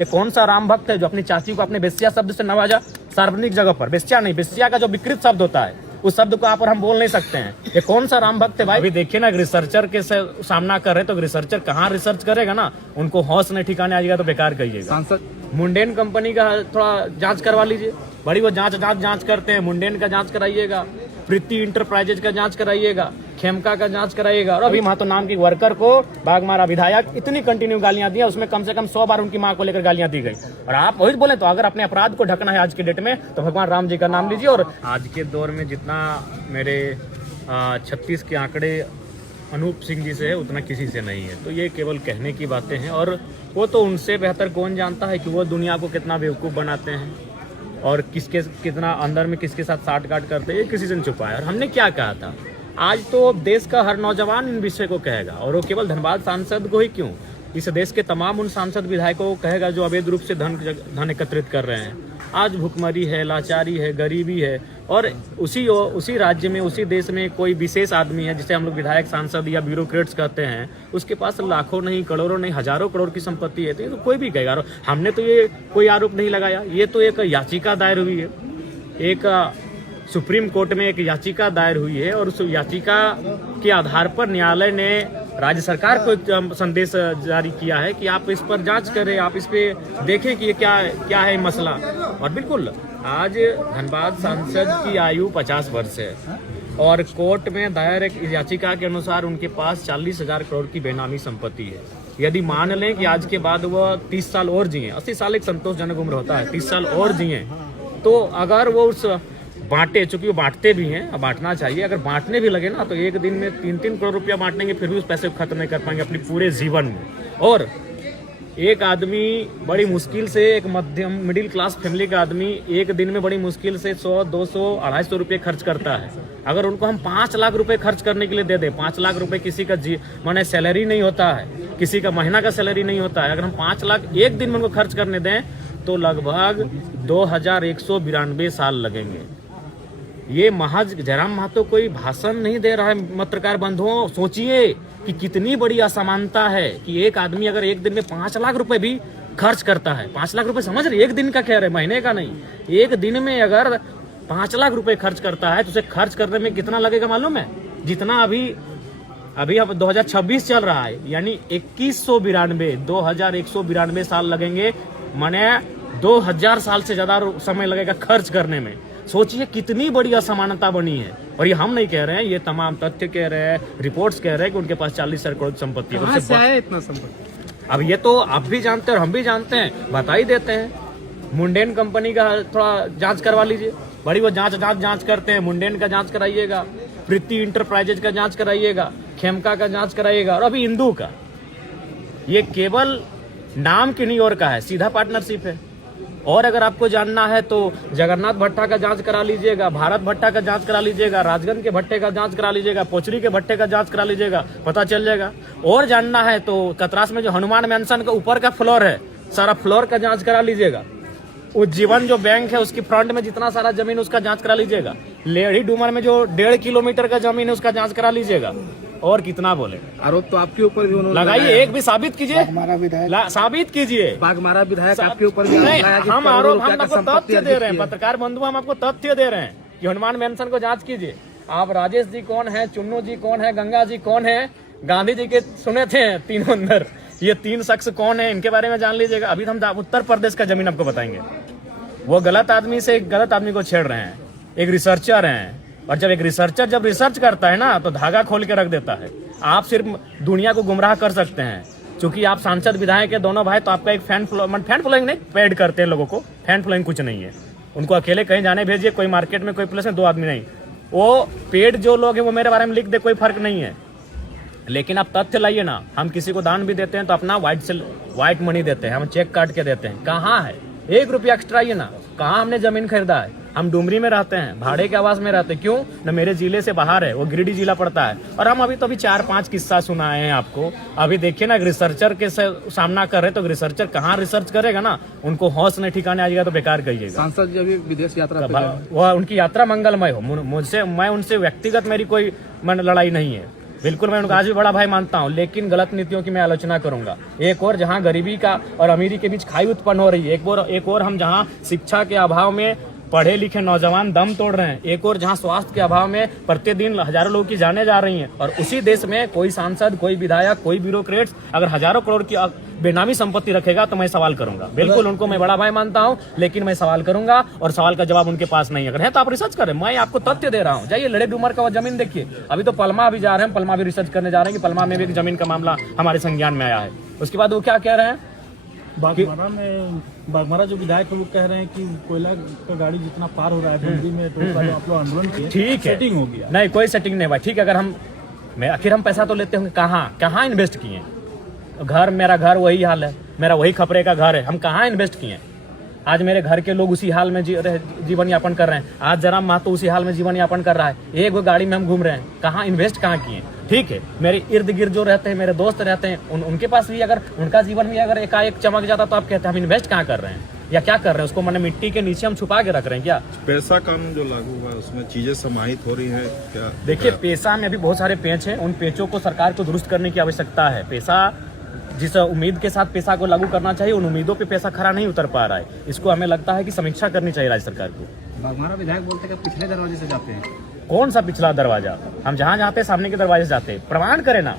ये कौन सा राम भक्त है जो अपनी चाची को अपने बेस्या शब्द से नवाजा सार्वजनिक जगह पर? बेस्या नहीं, बेस्या का जो विकृत शब्द होता है उस शब्द को आप और हम बोल नहीं सकते हैं। ये कौन सा राम भक्त है भाई? अभी देखिए ना, रिसर्चर के सामना कर रहे तो रिसर्चर कहाँ रिसर्च करेगा ना, उनको होश नहीं ठिकाने आ जाएगा तो बेकार कहिएगा। सांसद मुंडेन कंपनी का थोड़ा जांच करवा लीजिए, बड़ी वो जांच करते हैं। मुंडेन का जांच कराइएगा, प्रीति इंटरप्राइजेज का जांच कराइएगा, खेमका का जांच कराइएगा। और अभी महतो नाम की वर्कर को बागमारा विधायक इतनी कंटिन्यू गालियां दी, उसमें कम से कम 100 बार उनकी मां को लेकर गालियां दी गई। और आप वही बोले तो अगर अपने अपराध को ढकना है आज के डेट में तो भगवान राम जी का नाम लीजिए। और आज के दौर में जितना मेरे 36 के आंकड़े अनूप सिंह जी से है उतना किसी से नहीं है। तो ये केवल कहने की बातें हैं, और वो तो उनसे बेहतर कौन जानता है कि वो दुनिया को कितना बेवकूफ़ बनाते हैं और किसके कितना अंदर में किसके साथ साठ-गांठ करते हैं, ये किसी से नहीं छुपा है। और हमने क्या कहा था, आज तो देश का हर नौजवान इन विषय को कहेगा, और वो केवल धनबाद सांसद को ही क्यों, इस देश के तमाम उन सांसद विधायकों को कहेगा जो अवैध रूप से धन एकत्रित कर रहे हैं। आज भुखमरी है, लाचारी है, गरीबी है, और उसी राज्य में, उसी देश में कोई विशेष आदमी है जिसे हम लोग विधायक, सांसद या ब्यूरोक्रेट्स कहते हैं, उसके पास लाखों नहीं, करोड़ों नहीं, हजारों करोड़ की संपत्ति है। तो ये तो कोई भी कहेगा। हमने तो ये कोई आरोप नहीं लगाया, ये तो एक याचिका दायर हुई है, एक सुप्रीम कोर्ट में एक याचिका दायर हुई है, और उस याचिका के आधार पर न्यायालय ने राज्य सरकार को एक संदेश जारी किया है कि आप इस पर जांच करें, आप इस पे देखें कि ये क्या है मसला। और बिल्कुल आज धनबाद सांसद की आयु 50 वर्ष है, और कोर्ट में दायर एक याचिका के अनुसार उनके पास 40,000 करोड़ की बेनामी संपत्ति है। यदि मान लें कि आज के बाद वह 30 साल और जिए, 80 साल एक संतोषजनक उम्र होता है, 30 साल और जिए, तो अगर वो उस बांटे, चूंकि वो बांटते भी हैं, बांटना चाहिए, अगर बांटने भी लगे ना तो एक दिन में 3-3 करोड़ रुपया बांटेंगे, फिर भी उस पैसे को खत्म नहीं कर पाएंगे अपने पूरे जीवन में। और एक आदमी बड़ी मुश्किल से, एक मध्यम मिडिल क्लास फैमिली का आदमी एक दिन में बड़ी मुश्किल से 100, 200, 250 रुपये खर्च करता है। अगर उनको हम 5 लाख रुपए खर्च करने के लिए दे दें, 5 लाख रुपए किसी का माने सैलरी नहीं होता है, किसी का महीना का सैलरी नहीं होता है, अगर हम 5 लाख एक दिन में उनको खर्च करने दें तो लगभग 2192 साल लगेंगे। ये महज जयराम महतो कोई भाषण नहीं दे रहा है पत्रकार बंधुओं, सोचिए कि कितनी बड़ी असमानता है कि एक आदमी अगर एक दिन में 5 लाख रुपए भी खर्च करता है, 5 लाख रुपए समझ रहे, एक दिन का कह रहे, महीने का नहीं, एक दिन में अगर 5 लाख रुपए खर्च करता है तो उसे खर्च करने में कितना लगेगा मालूम है? जितना अभी अब 2026 चल रहा है, यानी 2192 साल लगेंगे, माने 2000 साल से ज्यादा समय लगेगा खर्च करने में। सोचिए कितनी बड़ी असमानता बनी है। और ये हम नहीं कह रहे हैं, ये तमाम तथ्य कह रहे हैं, रिपोर्ट्स कह रहे हैं कि उनके पास 40,000 करोड़ संपत्ति है। कहां से आया इतना संपत्ति? अब ये तो आप भी जानते हैं और हम भी जानते हैं, बता ही देते हैं। मुंडेन कंपनी का थोड़ा जांच करवा लीजिए, बड़ी वो जांच करते हैं। मुंडेन का जांच कराइएगा, प्रीति इंटरप्राइजेज का जांच कराइएगा, खेमका का जांच कराइएगा, और अभी इंदू का। ये केवल नाम की नहीं और का है, सीधा पार्टनरशिप है। और अगर आपको जानना है तो जगन्नाथ भट्टा का जांच करा लीजिएगा, भारत भट्टा का जांच करा लीजिएगा, राजगंज के भट्टे का जांच करा लीजिएगा, पोचरी के भट्टे का जांच करा लीजिएगा, पता चल जाएगा। और जानना है तो कतरास में जो हनुमान मैंशन का ऊपर का फ्लोर है, सारा फ्लोर का जांच करा लीजिएगा। उज्जीवन जो बैंक है उसकी फ्रंट में जितना सारा जमीन उसका जांच करा लीजिएगा। लेडी डूमर में जो 1.5 किलोमीटर का जमीन है उसका जांच करा लीजिएगा। और कितना बोले, आरोप तो आपके ऊपर भी उन्होंने लगाइए, एक भी साबित कीजिए, साबित कीजिए। बागमारा विधायक आपके ऊपर भी नहीं, हम आरोप, हम आपको तथ्य दे रहे हैं, पत्रकार बंधु हम आपको तथ्य दे रहे हैं कि हनुमान मैंशन को जांच कीजिए। आप राजेश जी कौन है, चुन्नू जी कौन है, गंगा जी कौन है, गांधी जी के सुने थे तीनों अंदर, ये 3 शख्स कौन है, इनके बारे में जान लीजिएगा। अभी हम उत्तर प्रदेश का जमीन आपको बताएंगे। वो गलत आदमी से गलत आदमी को छेड़ रहे हैं, एक रिसर्चर हैं, और जब एक रिसर्चर जब रिसर्च करता है ना तो धागा खोल के रख देता है। आप सिर्फ दुनिया को गुमराह कर सकते हैं, क्योंकि आप सांसद विधायक के दोनों भाई, तो आपका एक फैन फॉलोइंग नहीं, पेड करते हैं लोगों को, फैन फॉलोइंग कुछ नहीं है। उनको अकेले कहीं जाने भेजिए, कोई मार्केट में, कोई प्लेस में 2 आदमी नहीं, वो पेड जो लोग हैं वो मेरे बारे में लिख दे, कोई फर्क नहीं है। लेकिन आप तथ्य लाइए ना, हम किसी को दान भी देते हैं तो अपना व्हाइट मनी देते हैं, हम चेक काट के देते हैं। कहाँ है 1 रुपया एक्स्ट्रा आइए ना, कहाँ हमने जमीन खरीदा है? हम डुमरी में रहते हैं, भाड़े के आवास में रहते हैं, क्यों न मेरे जिले से बाहर है, वो गिरिडीह जिला पड़ता है। और हम अभी तो 4-5 किस्सा सुनाए हैं आपको। अभी देखिए ना, रिसर्चर के सामना कर रहे तो रिसर्चर कहाँ रिसर्च करेगा ना, उनको होश नहीं ठिकाने आ जाएगा तो बेकार कहिएगा। सांसद जब विदेश यात्रा वह उनकी यात्रा मंगलमय हो, मुझसे, मैं उनसे व्यक्तिगत मेरी कोई लड़ाई नहीं है। बिल्कुल मैं उनका आज भी बड़ा भाई मानता हूँ, लेकिन गलत नीतियों की मैं आलोचना करूंगा। एक और जहाँ गरीबी का और अमीरी के बीच खाई उत्पन्न हो रही है, एक और हम जहाँ शिक्षा के अभाव में पढ़े लिखे नौजवान दम तोड़ रहे हैं, एक और जहां स्वास्थ्य के अभाव में प्रतिदिन हजारों लोगों की जानें जा रही हैं, और उसी देश में कोई सांसद, कोई विधायक, कोई ब्यूरोक्रेट्स अगर हजारों करोड़ की बेनामी संपत्ति रखेगा तो मैं सवाल करूंगा। बिल्कुल उनको मैं बड़ा भाई मानता हूं, लेकिन मैं सवाल करूंगा और सवाल का जवाब उनके पास नहीं। अगर है तो आप रिसर्च करें, मैं आपको तथ्य दे रहा हूं। जाइए लड़े डूमर का वो जमीन देखिए, अभी तो पलमा भी जा रहे हैं, पलमा भी रिसर्च करने जा रहे हैं कि पलमा में भी एक जमीन का मामला हमारे संज्ञान में आया है। उसके बाद वो क्या कह रहे हैं, बागमारा जो विधायक है वो कह रहे हैं कि कोयला का गाड़ी जितना पार हो रहा है दिल्ली में, तो उसका जो आप लोग आंदोलन किए, ठीक है, सेटिंग हो गया। नहीं कोई सेटिंग नहीं भाई, ठीक है। अगर आखिर हम पैसा तो लेते होंगे, कहाँ इन्वेस्ट किए? घर, मेरा घर वही हाल है, मेरा वही खपरे का घर है, हम कहाँ इन्वेस्ट किए? आज मेरे घर के लोग उसी हाल में जीवन यापन कर रहे हैं। आज जरा महतो उसी हाल में जीवन यापन कर रहा है। एक वो गाड़ी में हम घूम रहे हैं, कहाँ इन्वेस्ट कहाँ किए? ठीक है, मेरे इर्द गिर्द जो रहते हैं, मेरे दोस्त रहते हैं, उनके पास भी अगर उनका जीवन भी अगर एकाएक चमक जाता तो आप कहते हैं हम इन्वेस्ट कहाँ कर रहे हैं या क्या कर रहे हैं? उसको मैंने मिट्टी के नीचे हम छुपा के रख रहे हैं क्या? पैसा कानून जो लागू हुआ है उसमें चीजें समाहित हो रही है क्या? देखिए, पैसा में अभी बहुत सारे पेच हैं, उन पेचों को सरकार को दुरुस्त करने की आवश्यकता है। पैसा जिस उम्मीद के साथ पैसा को लागू करना चाहिए, उन उम्मीदों पे पैसा खरा नहीं उतर पा रहा है। इसको हमें लगता है कि समीक्षा करनी चाहिए राज्य सरकार को। हमारा विधायक बोलते हैं कि पिछले दरवाजे से जाते हैं। कौन सा पिछला दरवाजा? हम जहाँ जाते हैं सामने के दरवाजे से जाते हैं। प्रमाण करे ना,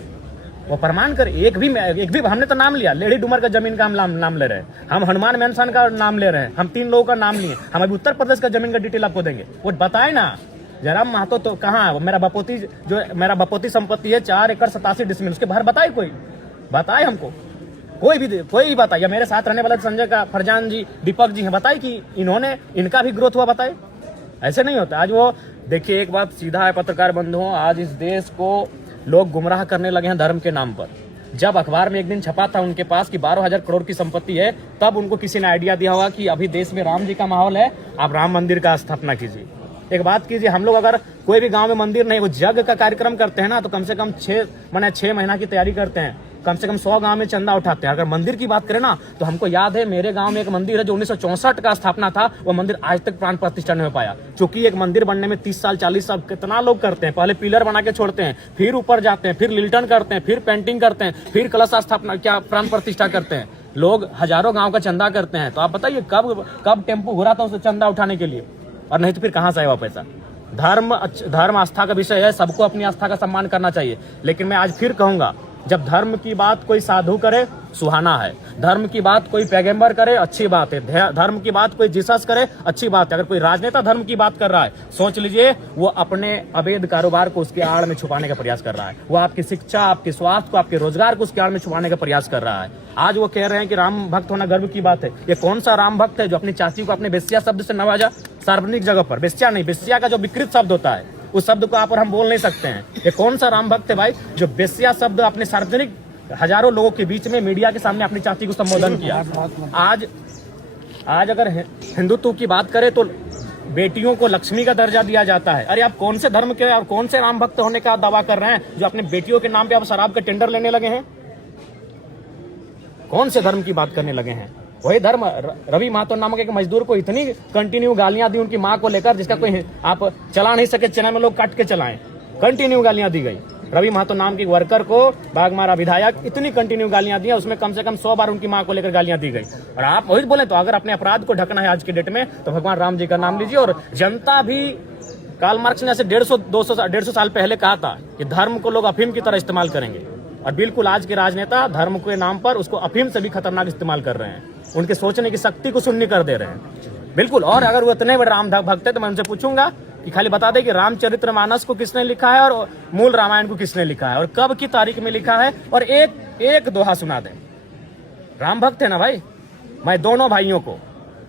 वो प्रमाण करे। एक भी हमने तो नाम लिया, लेडी डूमर का जमीन का हम नाम ले रहे हैं, हम हनुमान मेंशन का नाम ले रहे हैं, हम 3 लोगों का नाम लिए। हम अभी उत्तर प्रदेश का जमीन का डिटेल आपको देंगे, वो बताए ना। जरा महतो तो कहाँ, मेरा बपोती संपत्ति है 4 एकड़ 87 डिसमिल, उसके बाहर बताए, कोई बताए हमको? कोई भी बताए? या मेरे साथ रहने वाले संजय का फरजान जी, दीपक जी हैं, बताए कि इनका भी ग्रोथ हुआ? बताए। ऐसे नहीं होता। आज वो देखिए, एक बात सीधा है पत्रकार बंधुओं, आज इस देश को लोग गुमराह करने लगे हैं धर्म के नाम पर। जब अखबार में एक दिन छपा था उनके पास कि 12,000 करोड़ की संपत्ति है, तब उनको किसी ने आइडिया दिया होगा कि अभी देश में राम जी का माहौल है, आप राम मंदिर का स्थापना कीजिए। एक बात कीजिए, हम लोग अगर कोई भी गांव में मंदिर नहीं, वो यज्ञ का कार्यक्रम करते हैं ना, तो कम से कम 6 महीना की तैयारी करते हैं, कम से कम 100 गांव में चंदा उठाते हैं। अगर मंदिर की बात करें ना, तो हमको याद है मेरे गांव में एक मंदिर है जो 1964 का स्थापना था, वो मंदिर आज तक प्राण प्रतिष्ठा नहीं हो पाया। क्योंकि एक मंदिर बनने में 30 साल 40 साल कितना लोग करते हैं। पहले पिलर बना के छोड़ते हैं, फिर ऊपर जाते हैं, फिर लिल्टन करते हैं, फिर पेंटिंग करते हैं, फिर कलश स्थापना क्या प्राण प्रतिष्ठा करते हैं। लोग हजारों गाँव का चंदा करते हैं। तो आप बताइए कब टेम्पो घुरा था उसे चंदा उठाने के लिए? और नहीं तो फिर कहाँ से आया पैसा? धर्म आस्था का विषय है, सबको अपनी आस्था का सम्मान करना चाहिए। लेकिन मैं आज फिर कहूंगा, जब धर्म की बात कोई साधु करे सुहाना है, धर्म की बात कोई पैगंबर करे अच्छी बात है, धर्म की बात कोई जीसस करे अच्छी बात है। अगर कोई राजनेता धर्म की बात कर रहा है, सोच लीजिए वो अपने अवैध कारोबार को उसके आड़ में छुपाने का प्रयास कर रहा है। वो आपकी शिक्षा, आपके स्वास्थ्य को, आपके रोजगार को उसके आड़ में छुपाने का प्रयास कर रहा है। आज वो कह रहे हैं कि राम भक्त होना गर्व की बात है। ये कौन सा राम भक्त है जो अपनी चाची को अपने बेस्या शब्द से नवाजा सार्वजनिक जगह पर? बेस्या नहीं, बेस्या का जो विकृत शब्द होता है उस शब्द को आप और हम बोल नहीं सकते हैं। ये कौन सा राम भक्त है भाई जो बेस्या शब्द अपने सार्वजनिक हजारों लोगों के बीच में मीडिया के सामने अपनी चाची को संबोधन किया? आज अगर हिंदुत्व की बात करें तो बेटियों को लक्ष्मी का दर्जा दिया जाता है। अरे आप कौन से धर्म के और कौन से राम भक्त होने का दावा कर रहे हैं जो अपने बेटियों के नाम पे आप शराब के टेंडर लेने लगे हैं? कौन से धर्म की बात करने लगे हैं? वही धर्म रवि महतो नामक एक मजदूर को इतनी कंटिन्यू गालियां दी उनकी मां को लेकर, जिसका कोई आप चला नहीं सके, चैनल में लोग काट के चलाएं, कंटिन्यू गालियां दी गई। रवि महतो नाम के वर्कर को बागमारा विधायक इतनी कंटिन्यू गालियां दी, उसमें कम से कम 100 बार उनकी मां को लेकर गालियां दी गई। और आप वही बोले तो अगर अपने अपराध को ढकना है आज की डेट में, तो भगवान राम जी का नाम लीजिए। और जनता भी, कार्ल मार्क्स ने ऐसे 150 साल पहले कहा था कि धर्म को लोग अफीम की तरह इस्तेमाल करेंगे, और बिल्कुल आज के राजनेता धर्म के नाम पर उसको अफीम से भी खतरनाक इस्तेमाल कर रहे हैं। उनके सोचने की शक्ति को शून्य कर दे रहे हैं। बिल्कुल। और अगर वो इतने बड़े राम भक्त है तो मैं उनसे पूछूंगा कि खाली बता दे कि रामचरितमानस को किसने लिखा है और मूल रामायण को किसने लिखा है और कब की तारीख में लिखा है, और एक दोहा सुना दे। राम भक्त है ना भाई। मैं दोनों भाइयों को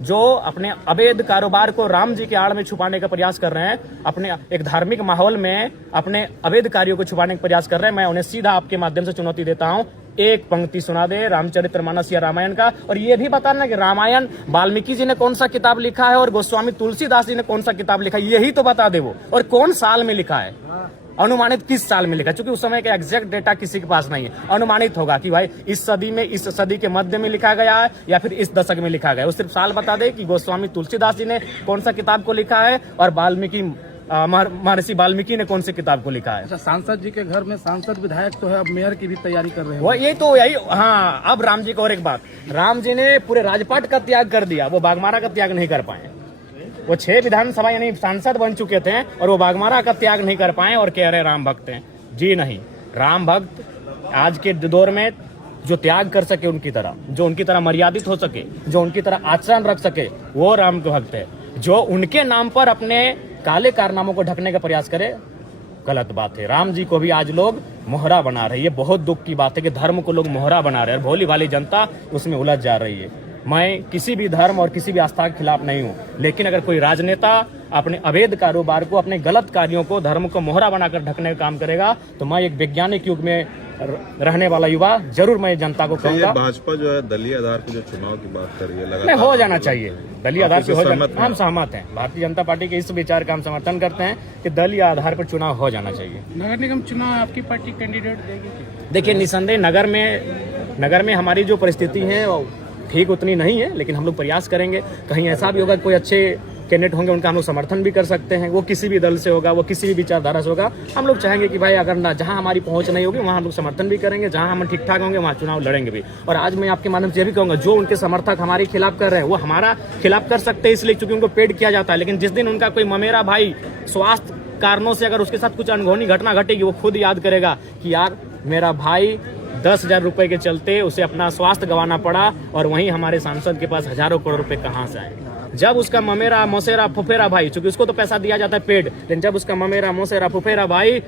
जो अपने अवैध कारोबार को राम जी के आड़ में छुपाने का प्रयास कर रहे हैं, अपने एक धार्मिक माहौल में अपने अवैध कार्यों को छुपाने का प्रयास कर रहे हैं, मैं उन्हें सीधा आपके माध्यम से चुनौती देता हूं, एक पंक्ति सुना दे रामचरितमानस या रामायण का, और ये भी बताना कि रामायण वाल्मीकि जी ने कौन सा किताब लिखा है और गोस्वामी तुलसीदास जी ने कौन सा किताब लिखा है, यही तो बता दे वो, और कौन साल में लिखा है, अनुमानित किस साल में लिखा है। क्योंकि उस समय का एग्जैक्ट डेटा किसी के पास नहीं है। अनुमानित होगा कि भाई इस सदी में, इस सदी के मध्य में लिखा गया है या फिर इस दशक में लिखा गया है। वो सिर्फ साल बता दे कि गोस्वामी तुलसीदास जी ने कौन सा किताब को लिखा है और वाल्मीकि महर्षि वाल्मीकि ने कौन सी किताब को लिखा है? अच्छा, सांसद जी के घर में सांसद विधायक तो है, अब मेयर की भी तैयारी कर रहे हैं। वो ये तो यही, हाँ। अब राम जी को और एक बात, राम जी ने पूरे राजपाट का त्याग कर दिया, वो बाघमारा का त्याग नहीं कर पाए। वो 6 विधानसभा यानी सांसद बन चुके थे और वो बाघमारा का त्याग नहीं कर पाए और कह रहे राम भक्त हैं। जी नहीं, राम भक्त आज के दौर में जो त्याग कर सके उनकी तरह, जो उनकी तरह मर्यादित हो सके, जो उनकी तरह आचरण रख सके, वो राम के भक्त है। जो उनके नाम पर अपने काले कारनामों को ढकने का प्रयास करे, गलत बात है। राम जी को भी आज लोग मोहरा बना रहे हैं। ये बहुत दुख की बात है कि धर्म को लोग मोहरा बना रहे हैं और भोली भाली जनता उसमें उलझ जा रही है। मैं किसी भी धर्म और किसी भी आस्था के खिलाफ नहीं हूँ, लेकिन अगर कोई राजनेता अपने अवैध कारोबार को, अपने गलत कार्यों को, धर्म को मोहरा बनाकर ढकने का काम करेगा, तो मैं एक वैज्ञानिक युग में रहने वाला युवा जरूर मैं जनता को कहूंगा, भाजपा जो है दलीय आधार पर जो चुनाव की बात कर रही है, नहीं, हो जाना चाहिए। दलीय आधार पर हो जाना, हम सहमत हैं। भारतीय जनता पार्टी के इस विचार का हम समर्थन करते हैं कि दलीय आधार पर चुनाव हो जाना चाहिए। नगर निगम चुनाव आपकी पार्टी कैंडिडेट देगी? देखिए, निसंदेह नगर में हमारी जो परिस्थिति है वो ठीक उतनी नहीं है, लेकिन हम लोग प्रयास करेंगे। कहीं ऐसा भी होगा कोई अच्छे कैंडिडेट होंगे, उनका हम लोग समर्थन भी कर सकते हैं। वो किसी भी दल से होगा, वो किसी भी विचारधारा से होगा, हम लोग चाहेंगे कि भाई अगर ना जहां हमारी पहुंच नहीं होगी वहां हम लोग समर्थन भी करेंगे, जहां हम ठीक ठाक होंगे वहां चुनाव लड़ेंगे भी। और आज मैं आपके माध्यम से ये भी कहूंगा, जो उनके समर्थक हमारे खिलाफ कर रहे हैं वो हमारा खिलाफ कर सकते हैं इसलिए क्योंकि उनको पेड किया जाता है, लेकिन जिस दिन उनका कोई ममेरा भाई स्वास्थ्य कारणों से अगर उसके साथ कुछ अनहोनी घटना घटेगी, वो खुद याद करेगा कि यार मेरा भाई 10,000 रुपए के चलते उसे अपना स्वास्थ्य गंवाना पड़ा और वहीं हमारे सांसद के पास हजारों करोड़ रुपए कहां से आए। जब उसका ममेरा मोसेरा फुफेरा भाई, चूंकि उसको तो पैसा दिया जाता है पेड, लेकिन जब उसका ममेरा मोसेरा फुफेरा भाई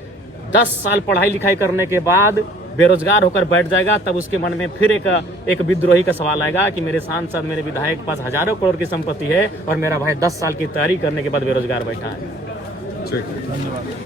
10 साल पढ़ाई लिखाई करने के बाद बेरोजगार होकर बैठ जाएगा, तब उसके मन में फिर एक विद्रोही का सवाल आएगा कि मेरे सांसद, मेरे विधायक के पास हजारों करोड़ की संपत्ति है और मेरा भाई 10 साल की तैयारी करने के बाद बेरोजगार बैठा है। ठीक है।